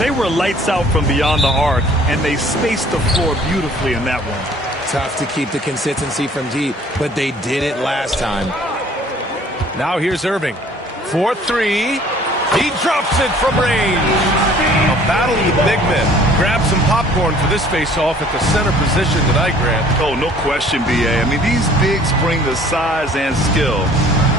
They were lights out from beyond the arc, and they spaced the floor beautifully in that one. Tough to keep the consistency from deep, but they did it last time. Now here's Irving. 4-3. He drops it from range. A battle of the big men. Grab some popcorn for this face-off at the center position tonight, Grant. Oh, no question, B.A. I mean, these bigs bring the size and skill.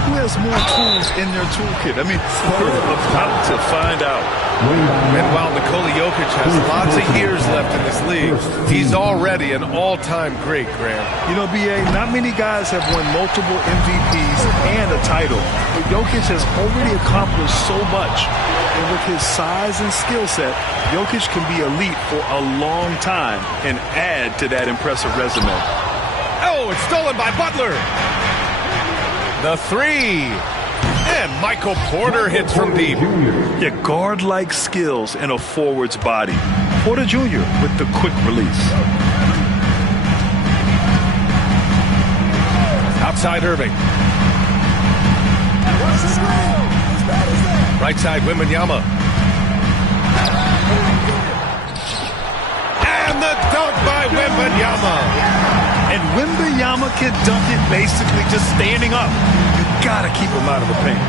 Who has more tools in their toolkit? I mean, we're about to find out. And while Nikola Jokic has lots of years left in this league, he's already an all-time great, Grant. You know, B.A., not many guys have won multiple MVPs and a title. But Jokic has already accomplished so much. And with his size and skill set, Jokic can be elite for a long time and add to that impressive resume. Oh, it's stolen by Butler. The three. And Michael Porter hits from deep. Yeah, guard-like skills and a forward's body. Porter Jr. with the quick release. Outside Irving. Right side Wembanyama. And the dunk by Wembanyama. And Wembanyama can dunk it basically just standing up. You gotta keep him out of the paint.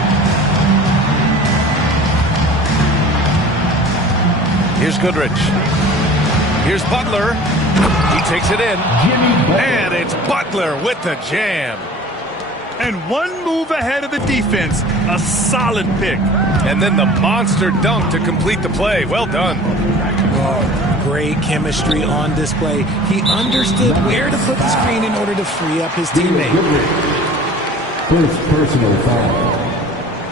Here's Goodrich. Here's Butler. He takes it in. And it's Butler with the jam. And one move ahead of the defense. A solid pick. And then the monster dunk to complete the play. Well done. Oh, great chemistry on display. He understood where to put the screen in order to free up his teammate. First personal foul.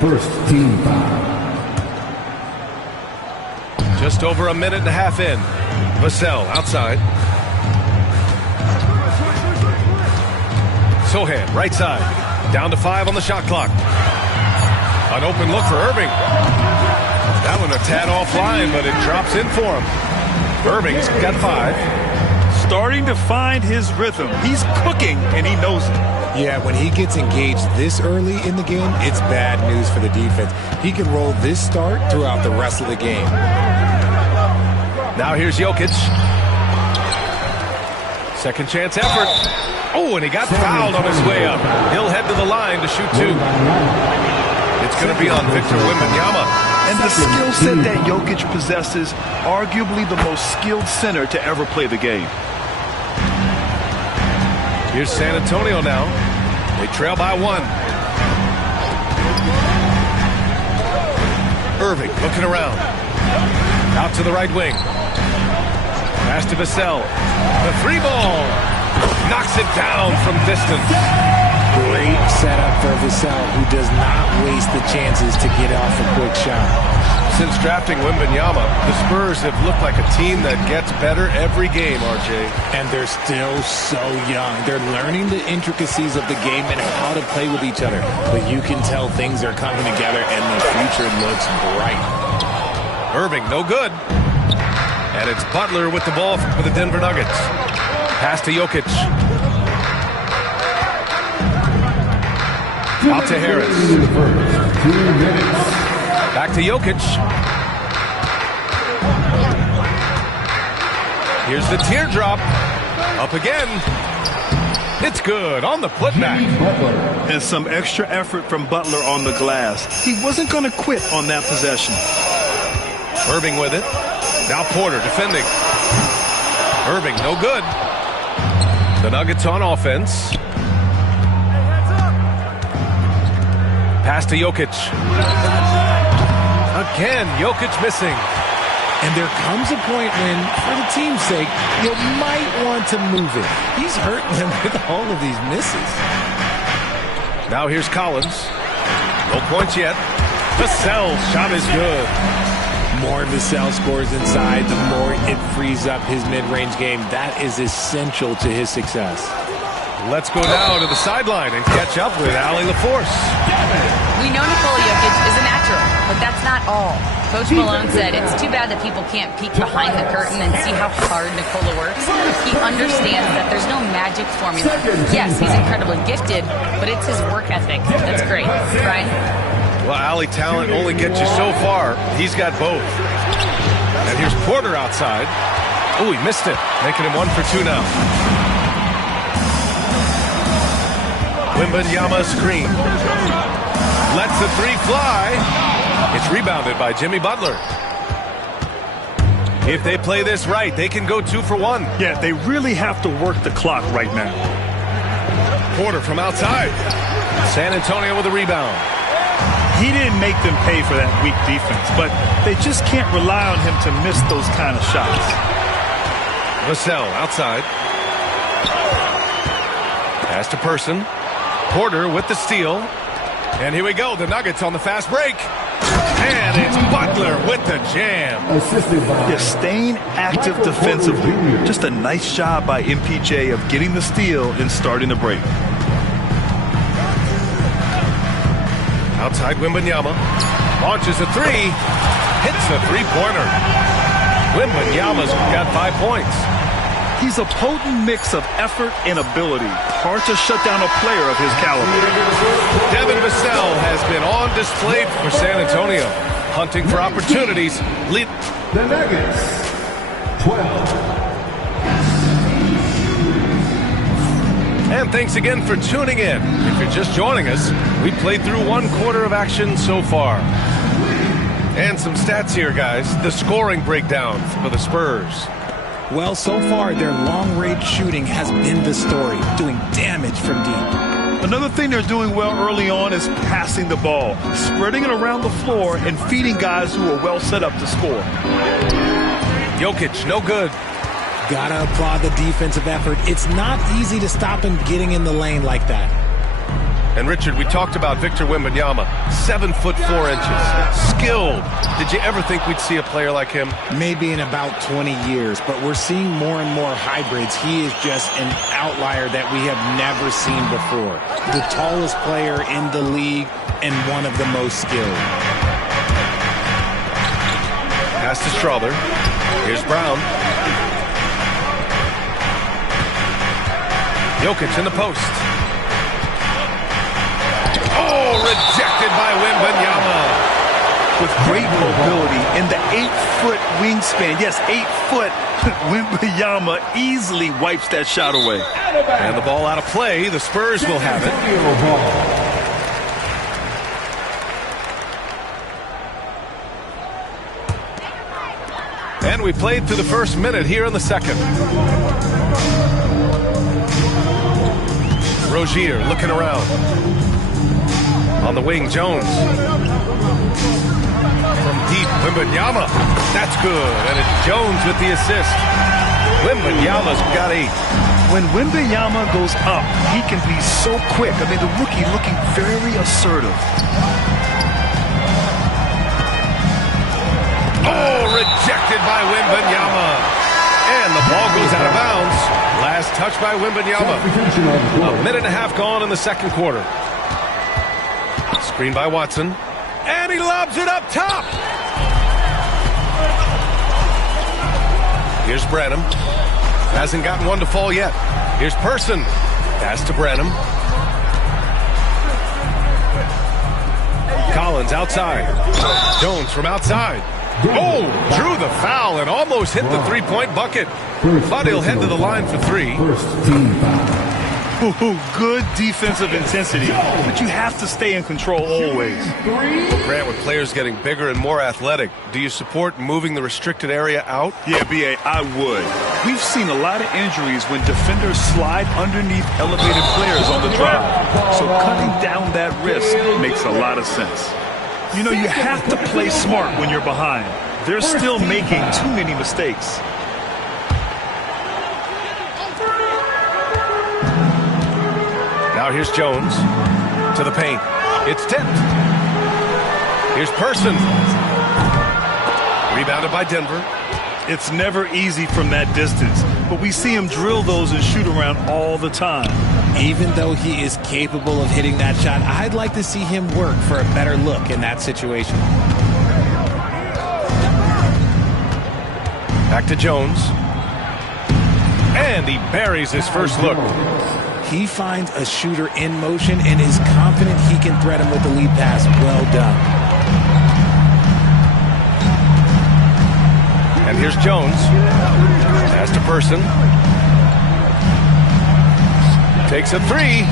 First team foul. Just over a minute and a half in. Vassell outside. Sohan, right side. Down to 5 on the shot clock. An open look for Irving. That one a tad offline, but it drops in for him. Irving's got 5. Starting to find his rhythm. He's cooking, and he knows it. Yeah, when he gets engaged this early in the game, it's bad news for the defense. He can roll this start throughout the rest of the game. Now here's Jokic. Second chance effort. Oh, and he got fouled on his way up. He'll head to the line to shoot 2. It's going to be on Victor Wembanyama. And the skill set that Jokic possesses, arguably the most skilled center to ever play the game. Here's San Antonio now. They trail by 1. Irving looking around. Out to the right wing. Pass to Vassell. The 3-ball. Knocks it down from distance. Great setup for Vassell, who does not waste the chances to get off a quick shot. Since drafting Wembanyama, the Spurs have looked like a team that gets better every game, RJ. And they're still so young. They're learning the intricacies of the game and how to play with each other. But you can tell things are coming together and the future looks bright. Irving, no good. And it's Butler with the ball for the Denver Nuggets. Pass to Jokic. Out to Harris. 2 minutes. Back to Jokic. Here's the teardrop. Up again. It's good on the putback. And some extra effort from Butler on the glass. He wasn't going to quit on that possession. Irving with it. Now Porter defending. Irving, no good. The Nuggets on offense. Pass to Jokic. Again, Jokic missing. And there comes a point when, for the team's sake, you might want to move it. He's hurting them with all of these misses. Now here's Collins. No points yet. Vassell's shot is good. More Vassell scores inside, the more it frees up his mid-range game. That is essential to his success. Let's go now to the sideline and catch up with Allie LaForce. We know Nikola Jokic is a natural, but that's not all. Coach Malone said it's too bad that people can't peek behind the curtain and see how hard Nikola works. He understands that there's no magic formula. Yes, he's incredibly gifted, but it's his work ethic that's great. Brian? Well, Allie, talent only gets you so far. He's got both. And here's Porter outside. Oh, he missed it, making him 1 for 2 now. Wembanyama screen. Lets the three fly. It's rebounded by Jimmy Butler. If they play this right, they can go 2 for 1. Yeah, they really have to work the clock right now. Porter from outside. San Antonio with a rebound. He didn't make them pay for that weak defense, but they just can't rely on him to miss those kind of shots. Vassell outside. Pass to Person. Porter with the steal. And here we go. The Nuggets on the fast break. And it's Butler with the jam. Yeah, staying active defensively. Just a nice job by MPJ of getting the steal and starting the break. Outside Wembanyama. Launches a three. Hits the three-pointer. Wembanyama's got 5 points. He's a potent mix of effort and ability. Hard to shut down a player of his caliber. Devin Vassell has been on display for San Antonio. Hunting for opportunities. The Nuggets, 12. And thanks again for tuning in. If you're just joining us, we played through 1 quarter of action so far. And some stats here, guys. The scoring breakdown for the Spurs. Well, so far, their long-range shooting has been the story, doing damage from deep. Another thing they're doing well early on is passing the ball, spreading it around the floor and feeding guys who are well set up to score. Jokic, no good. Gotta applaud the defensive effort. It's not easy to stop him getting in the lane like that. And Richard, we talked about Victor Wembanyama, 7 foot 4 inches, skilled. Did you ever think we'd see a player like him? Maybe in about 20 years, but we're seeing more and more hybrids. He is just an outlier that we have never seen before. The tallest player in the league and one of the most skilled. Pass to Strawther. Here's Brown. Jokic in the post. Oh, rejected by Wembanyama. With great mobility and the 8-foot wingspan. Yes, 8 foot. Wembanyama easily wipes that shot away. And the ball out of play. The Spurs will have it. And we played through the first minute here in the second. Rozier looking around. On the wing, Jones. From deep, Wembanyama. That's good. And it's Jones with the assist. Wembanyama's got 8. When Wembanyama goes up, he can be so quick. I mean, the rookie looking very assertive. Oh, rejected by Wembanyama. And the ball goes out of bounds. Last touch by Wembanyama. A minute and a half gone in the second quarter. Screen by Watson. And he lobs it up top. Here's Branham. Hasn't gotten one to fall yet. Here's Person. Pass to Branham. Collins outside. Jones from outside. Oh, drew the foul and almost hit the three-point bucket. But he'll head to the line for 3. First team foul. Good defensive intensity, but you have to stay in control always. Well, Grant, with players getting bigger and more athletic, do you support moving the restricted area out? Yeah, B.A., I would. We've seen a lot of injuries when defenders slide underneath elevated players on the drive. So cutting down that risk makes a lot of sense. You know, you have to play smart when you're behind. They're still making too many mistakes. Now here's Jones to the paint. It's tipped. Here's Person. Rebounded by Denver. It's never easy from that distance, but we see him drill those and shoot around all the time. Even though he is capable of hitting that shot, I'd like to see him work for a better look in that situation. Back to Jones. And he buries his first look. He finds a shooter in motion and is confident he can thread him with the lead pass. Well done. And here's Jones. Pass to Person. Takes a three.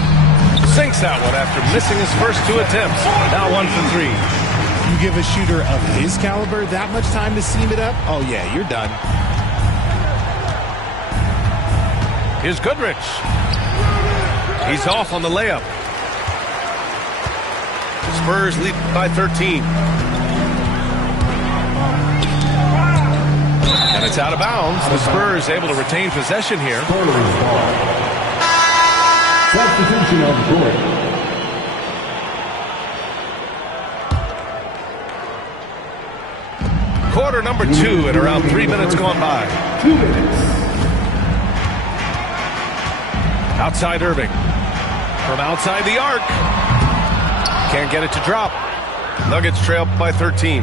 Sinks that one after missing his first 2 attempts. Now 1 for 3. You give a shooter of his caliber that much time to seam it up? Oh, yeah, you're done. Here's Goodrich. He's off on the layup. Spurs lead by 13. And it's out of bounds. The Spurs able to retain possession here. Substitution on the court. Quarter number 2 and around 3 minutes gone by. 2 minutes. Outside Irving. From outside the arc. Can't get it to drop. Nuggets trail by 13.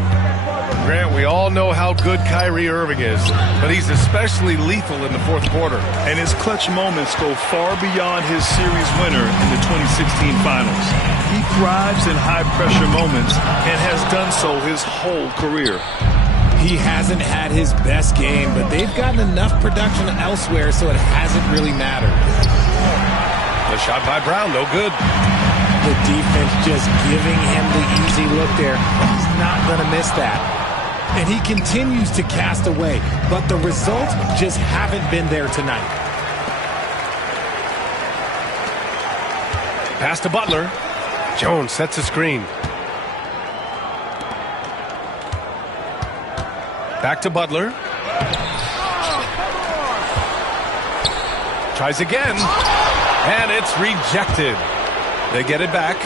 Grant, we all know how good Kyrie Irving is, but he's especially lethal in the fourth quarter. And his clutch moments go far beyond his series winner in the 2016 finals. He thrives in high-pressure moments and has done so his whole career. He hasn't had his best game, but they've gotten enough production elsewhere, so it hasn't really mattered. The shot by Brown, no good. The defense just giving him the easy look there. He's not going to miss that. And he continues to cast away, but the results just haven't been there tonight. Pass to Butler. Jones sets a screen. Back to Butler. Tries again. And it's rejected. They get it back.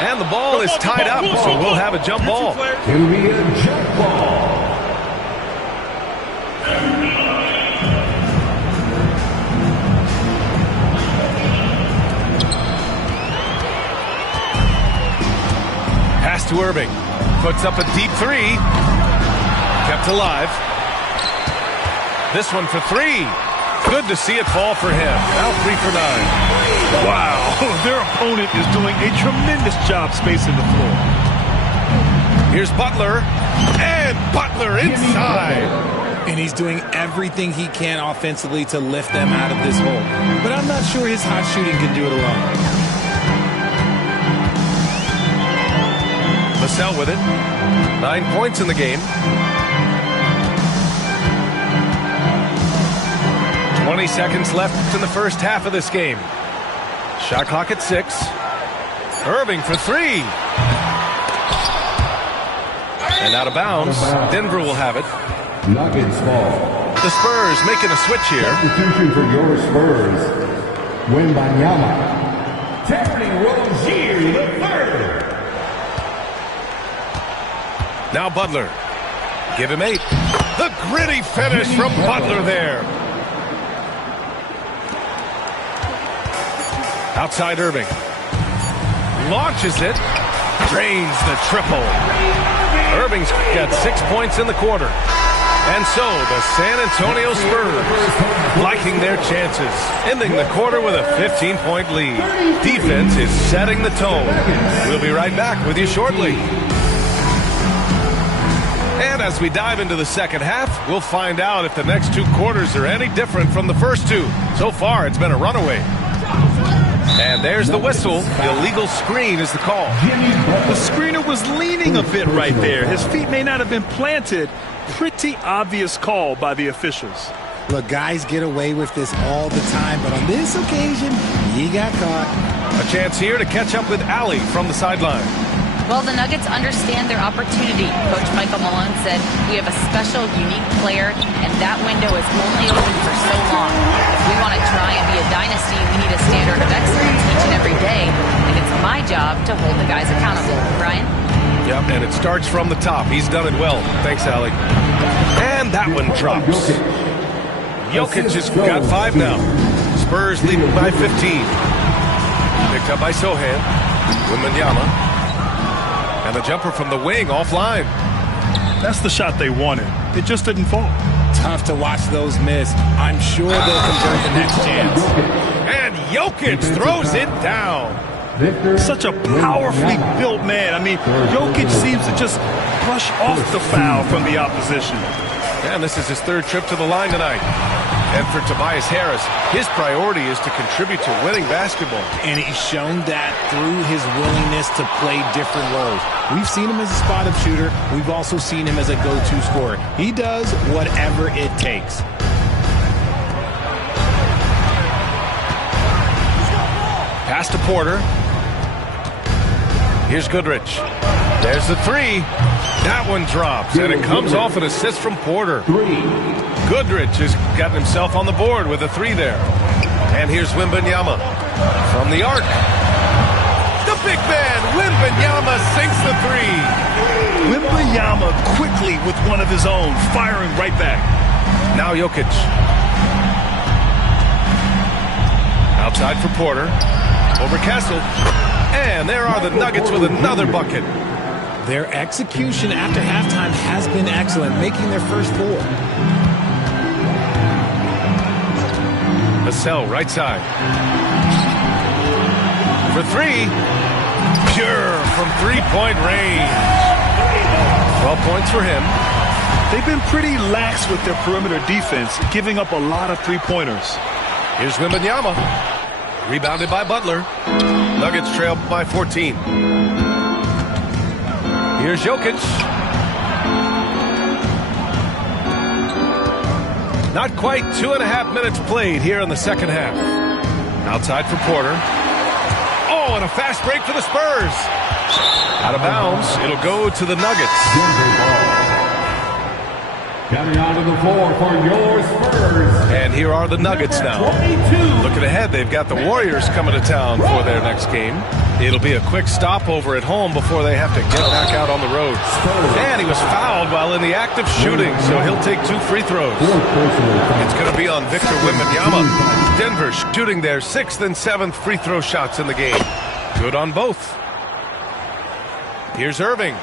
And the ball is tied up, so we'll have a jump ball. It'll be a jump ball. Pass to Irving. Puts up a deep 3. Kept alive. This one for 3. Good to see it fall for him. Now 3 for 9. Wow, their opponent is doing a tremendous job spacing the floor. Here's Butler. And Butler inside. And he's doing everything he can offensively to lift them out of this hole. But I'm not sure his hot shooting can do it alone. Vassell with it. 9 points in the game. 20 seconds left in the first half of this game. Shot clock at 6. Irving for 3. And out of bounds. Denver will have it. Nuggets ball. The Spurs making a switch here. Substitution for your Spurs. Wembanyama. Terry Rozier the third. Now Butler. Give him 8. The gritty finish from Butler there. Outside Irving. Launches it. Drains the triple. Irving's got 6 points in the quarter. And so the San Antonio Spurs liking their chances, ending the quarter with a 15-point lead. Defense is setting the tone. We'll be right back with you shortly. And as we dive into the second half, we'll find out if the next 2 quarters are any different from the first 2. So far, it's been a runaway. And there's the whistle. The illegal screen is the call. The screener was leaning a bit right there. His feet may not have been planted. Pretty obvious call by the officials. Look, guys get away with this all the time, but on this occasion, he got caught. A chance here to catch up with Allie from the sideline. Well, the Nuggets understand their opportunity. Coach Michael Malone said, we have a special, unique player, and that window is only open for so long. If we want to try and be a dynasty, we need a standard of excellence each and every day, and it's my job to hold the guys accountable. Brian? Yep, and it starts from the top. He's done it well. Thanks, Allie. And that one drops. Jokic has got 5 now. Spurs leading by 15. Picked up by Sohan. Wembanyama. And the jumper from the wing offline. That's the shot they wanted. It just didn't fall. Tough to watch those miss. I'm sure they'll convert the next chance. And Jokic throws it down. Such a powerfully built man. I mean, Jokic seems to just brush off the foul from the opposition. And this is his third trip to the line tonight. And for Tobias Harris, his priority is to contribute to winning basketball. And he's shown that through his willingness to play different roles. We've seen him as a spot-up shooter. We've also seen him as a go-to scorer. He does whatever it takes. Pass to Porter. Here's Goodrich. There's the three. That one drops, and it comes off an assist from Porter. Goodrich has gotten himself on the board with a three there. And here's Wembanyama from the arc. The big man, Wembanyama, sinks the three. Wembanyama quickly with one of his own, firing right back. Now Jokic. Outside for Porter. Over Castle. And there are the Nuggets with another bucket. Their execution after halftime has been excellent, making their first four. Vassell, right side. For three. Pure from three-point range. 12 points for him. They've been pretty lax with their perimeter defense, giving up a lot of three-pointers. Here's Wembanyama. Rebounded by Butler. Nuggets trail by 14. Here's Jokic. Not quite 2.5 minutes played here in the second half. Outside for Porter. Oh, and a fast break for the Spurs. Out of bounds. It'll go to the Nuggets. Coming onto the floor for your Spurs. And here are the Nuggets now. Looking ahead, they've got the Warriors coming to town for their next game. It'll be a quick stopover at home before they have to get back out on the road. And he was fouled while in the act of shooting, so he'll take 2 free throws. It's going to be on Victor Wembanyama. Denver shooting their 6th and 7th free throw shots in the game. Good on both. Here's Irving.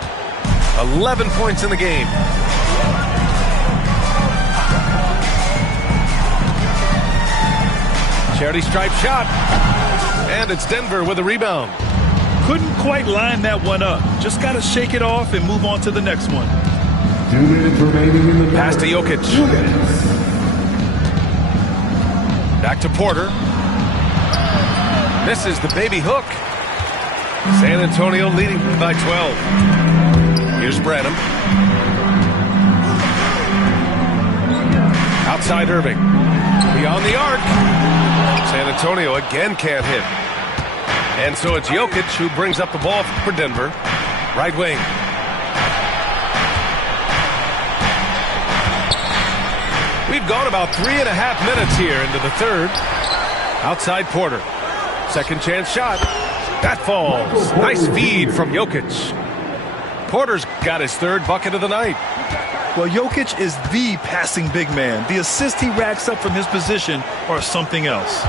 11 points in the game. Charity stripe shot. And it's Denver with a rebound. Couldn't quite line that one up. Just got to shake it off and move on to the next one. 2 minutes remaining in the pass to Jokic. Back to Porter. Misses the baby hook. San Antonio leading by 12. Here's Branham. Outside Irving. Beyond the arc. San Antonio again can't hit. And so it's Jokic who brings up the ball for Denver. Right wing. We've gone about 3.5 minutes here into the third. Outside Porter. Second chance shot. That falls. Nice feed from Jokic. Porter's got his 3rd bucket of the night. Well, Jokic is the passing big man. The assists he racks up from his position are something else.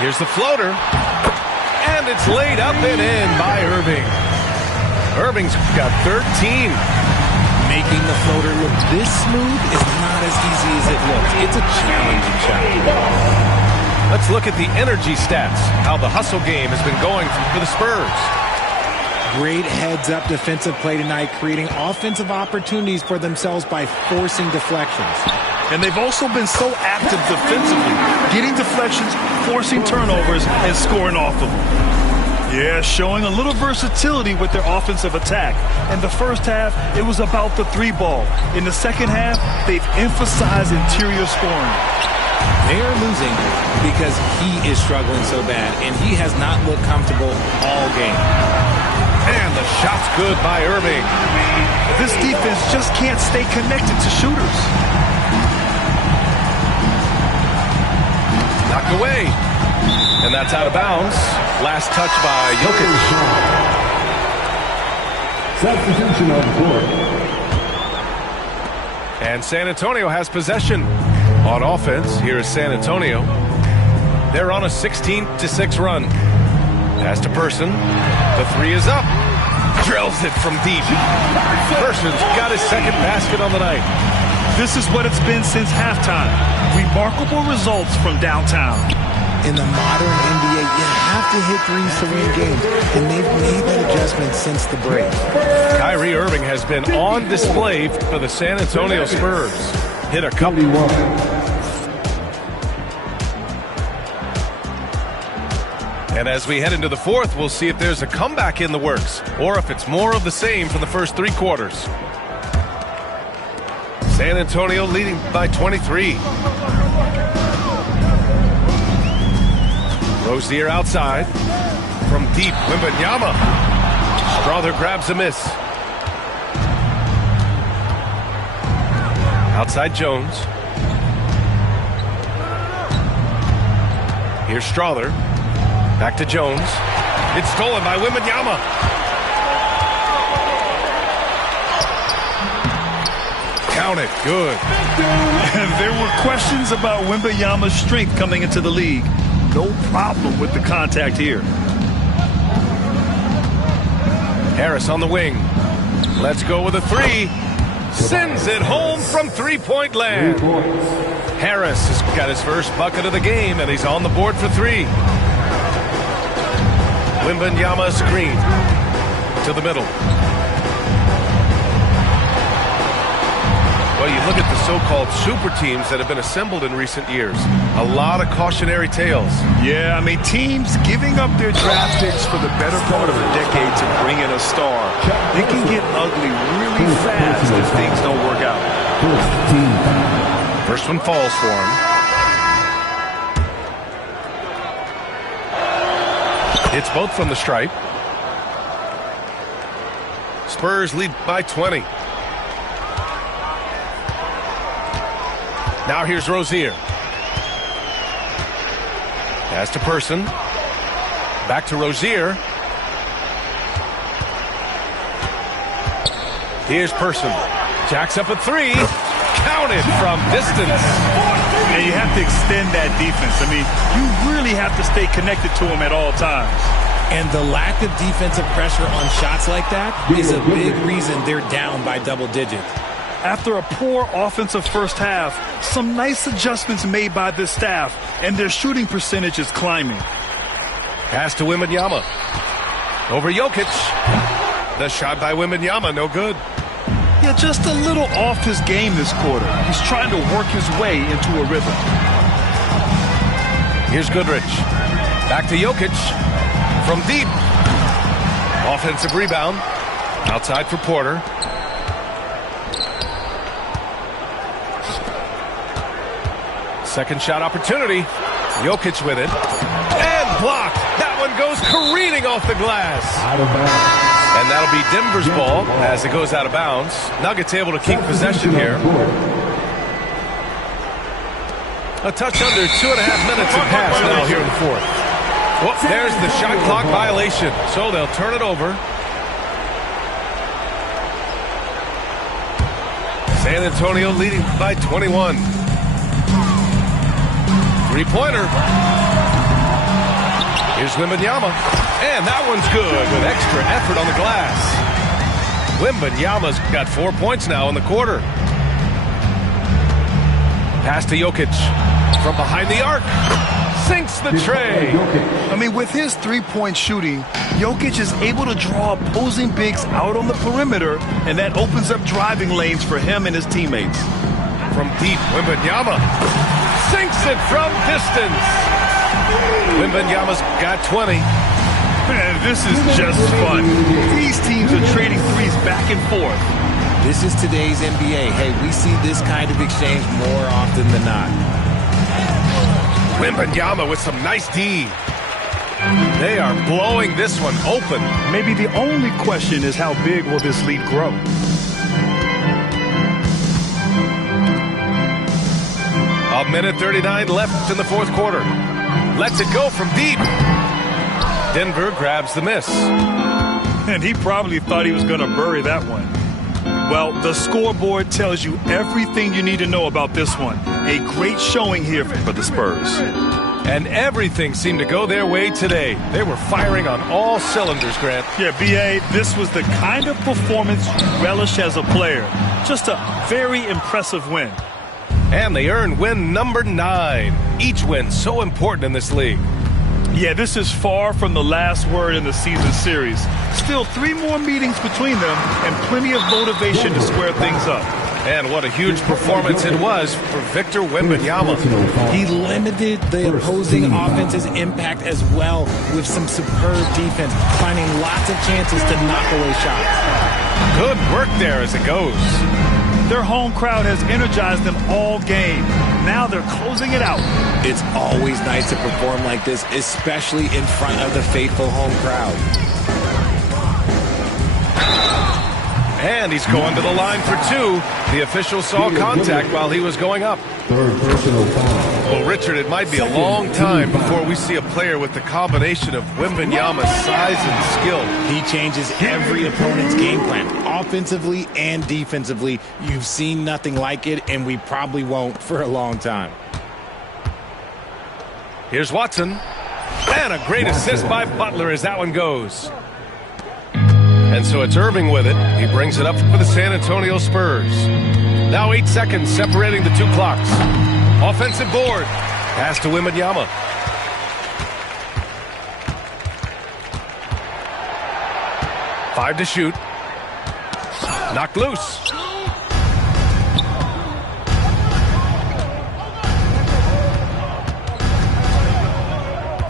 Here's the floater. And it's laid up and in by Irving. Irving's got 13. Making the floater look this smooth is not as easy as it looks. It's a challenging shot. Let's look at the energy stats, how the hustle game has been going for the Spurs. Great heads-up defensive play tonight, creating offensive opportunities for themselves by forcing deflections. And they've also been so active defensively, getting deflections, forcing turnovers, and scoring off of them. Yeah, showing a little versatility with their offensive attack. In the first half, it was about the 3 ball. In the second half, they've emphasized interior scoring. They are losing because he is struggling so bad, and he has not looked comfortable all game. And the shot's good by Irving. This defense just can't stay connected to shooters. Knocked away. And that's out of bounds. Last touch by Jokic. Substitution on court. And San Antonio has possession. On offense, here is San Antonio. They're on a 16-6 run. Pass to Person. The 3 is up. Drills it from deep. Person's got his 2nd basket on the night. This is what it's been since halftime. Remarkable results from downtown. In the modern NBA, you have to hit threes to win games, and they've made that adjustment since the break. Kyrie Irving has been on display for the San Antonio Spurs. Hit a couple. And as we head into the fourth, we'll see if there's a comeback in the works or if it's more of the same from the first three quarters. San Antonio leading by 23. Rozier outside. From deep, Wembanyama. Strawther grabs a miss. Outside Jones. Here's Strawther. Back to Jones. It's stolen by Wembanyama. Count it. Good. There were questions about Wembanyama's strength coming into the league. No problem with the contact here. Harris on the wing. Let's go with a three. Sends it home from three-point land. Harris has got his first bucket of the game, and he's on the board for three. Wembanyama screen to the middle. Well, you look at the so-called super teams that have been assembled in recent years. A lot of cautionary tales. Yeah, I mean, teams giving up their draft picks for the better part of a decade to bring in a star. It can get ugly really fast if things don't work out. First one falls for him. It's both from the stripe. Spurs lead by 20. Now here's Rozier. Pass to Person. Back to Rozier. Here's Person. Jacks up a three. Counted from distance. And you have to extend that defense. I mean, you really have to stay connected to him at all times. And the lack of defensive pressure on shots like that is a big reason they're down by double digits. After a poor offensive first half, some nice adjustments made by this staff, and their shooting percentage is climbing. Pass to Wembanyama. Over Jokic. The shot by Wembanyama, no good. Yeah, just a little off his game this quarter. He's trying to work his way into a rhythm. Here's Goodrich. Back to Jokic. From deep. Offensive rebound. Outside for Porter. Second shot opportunity. Jokic with it. And blocked. That one goes careening off the glass. And that'll be Denver's ball as it goes out of bounds. Nuggets able to keep possession here. A touch under 2.5 minutes have passed now here in the fourth. Well, there's the shot clock violation. So they'll turn it over. San Antonio leading by 21. Three-pointer. Here's Wembanyama. And that one's good with extra effort on the glass. Wembanyama's got 4 points now in the quarter. Pass to Jokic. From behind the arc. Sinks the tray. I mean, with his three-point shooting, Jokic is able to draw opposing bigs out on the perimeter, and that opens up driving lanes for him and his teammates. From deep, Wembanyama sinks it from distance. Wembanyama's got 20. Man, this is just fun. These teams are trading threes back and forth. This is today's NBA. Hey, we see this kind of exchange more often than not. Wembanyama with some nice D. They are blowing this one open. Maybe the only question is how big will this lead grow? A minute 39 left in the fourth quarter. Lets it go from deep. Denver grabs the miss. And he probably thought he was going to bury that one. Well, the scoreboard tells you everything you need to know about this one. A great showing here for the Spurs. And everything seemed to go their way today. They were firing on all cylinders, Grant. Yeah, B.A., this was the kind of performance you relish as a player. Just a very impressive win. And they earn win number 9. Each win so important in this league. Yeah, this is far from the last word in the season series. Still 3 more meetings between them and plenty of motivation to square things up. And what a huge performance it was for Victor Wembanyama. He limited the opposing offense's impact as well with some superb defense, finding lots of chances to knock away shots. Good work there as it goes. Their home crowd has energized them all game. Now they're closing it out. It's always nice to perform like this, especially in front of the faithful home crowd. And he's going to the line for 2. The official saw contact while he was going up. Third personal foul. Well, Richard, it might be a long time before we see a player with the combination of Wembanyama's size and skill. He changes every opponent's game plan, offensively and defensively. You've seen nothing like it, and we probably won't for a long time. Here's Watson. And a great assist by Butler as that one goes. And so it's Irving with it. He brings it up for the San Antonio Spurs. Now 8 seconds separating the 2 clocks. Offensive board. Pass to Wembanyama. Five to shoot. Knocked loose.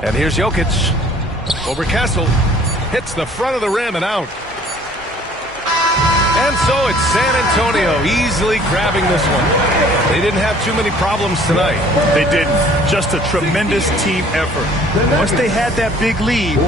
And here's Jokic. Over Castle. Hits the front of the rim and out. And so it's San Antonio easily grabbing this one. They didn't have too many problems tonight. They didn't. Just a tremendous team effort. Once they had that big lead,